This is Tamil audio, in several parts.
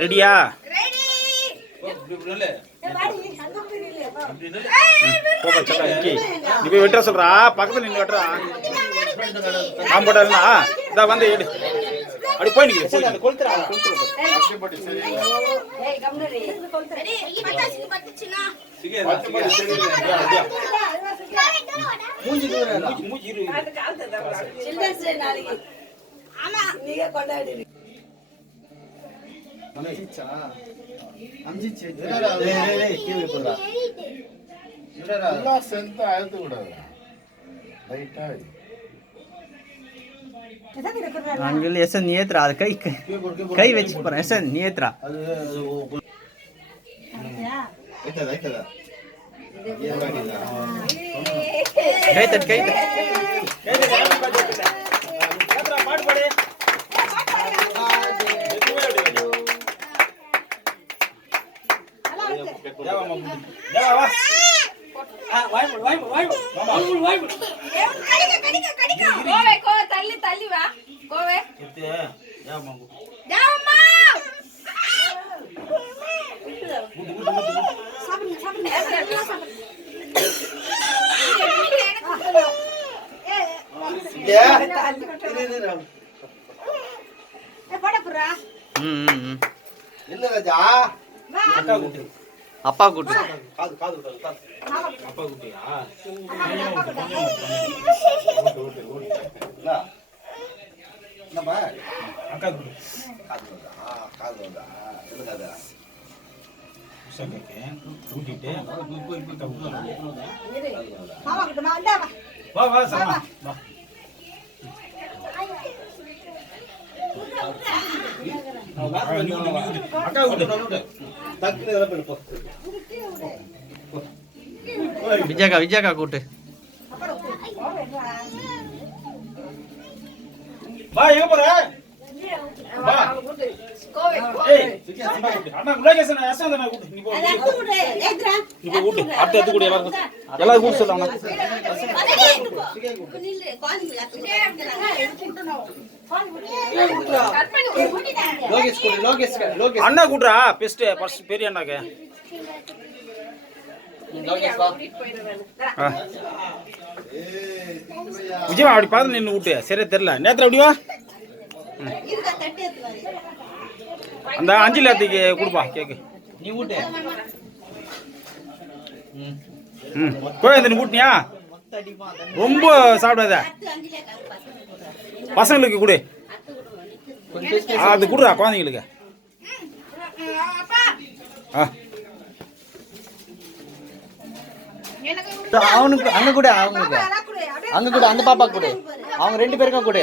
ரெடியா? நீ போய் வெட்டுற சொல்றா? பக்கத்துல நின்று வெட்டுறா? நான் போட்டா இதா வந்து எடு. அடி போய் நிக்க சரி அந்த கொல்த்ரா அந்த கொல்த்ரா அப்படி படி சரி. ஏய் கம்னு ரே கொல்த்ரா சரி பத்தாச்சு பத்துச்சுனா சிகே பத்து படி சரி மூஞ்சி தூர மூஞ்சி மூஞ்சி இரு. சில்ட்ரன்ஸ் டே நாளைக்கு. ஆமா. நீங்க கொண்டாடுங்க அமிச்சா அமிச்சி டேய் டேய் கீழே போடா. இல்லடா எல்லாம் சென்ட் ஆயத்து கூடாது ரைட்டா அங்கில் எசன் நியத்ரா அது கை கை வச்சு போறேன் எசன் நியத்ரா கைத்தட் கைத்தட் வாய்ப்பு வாய்ப்பு வாய்ப்பு வாய்ப்பு சாப்பிடுங்க சாப்பிடுங்க அப்பா கூட்டு. அப்பா கூட்டியா அக்கா கூட்டு. காது வந்தா காது வந்தா. ஊட்டிட்டு வா. வா சாமா. கூட்டு வா. எங்க போற? எல்லாரும் கூட சொல்லுவாங்க அண்ணா கூட்டுறா பெஸ்ட் ஃபர்ஸ்ட் பெரிய அண்ணாக்கு விஜய் அப்படி பார்த்து நின்று விட்டு சரியா தெரியல நேத்திர அப்படிவா அந்த அஞ்சு லேத்துக்கு கொடுப்பா கேக்கு. நீ ஊட்டு. ம். கோயந்த நீ ஊட்டினியா? ரொம்ப சாப்பிடாத. பசங்களுக்கு கொடு. அது கொடுறா குழந்தைங்களுக்கு. ஆ. அவனுக்கு அங்க கூட அவங்களுக்கு. அங்க கூட அந்த பாப்பா கூட. அவங்க ரெண்டு பேருக்கும் கூட.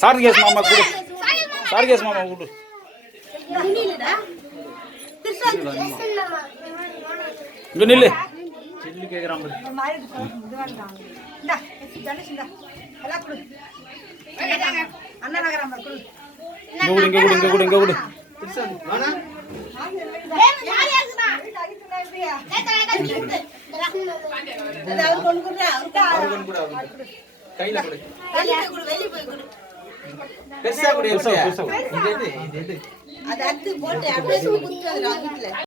சார் கேஸ் மாமா கொடு. சார் கேஸ் மாமா கொடு. இங்க நில்லு. சில்லு கேக்குறான் இங்க கொடு இங்க கொடு இங்க கொடு இங்க கொடு. அவர் கொண்டு குடுறா அவர் கொண்டு குடு அவர் பெருசா குடு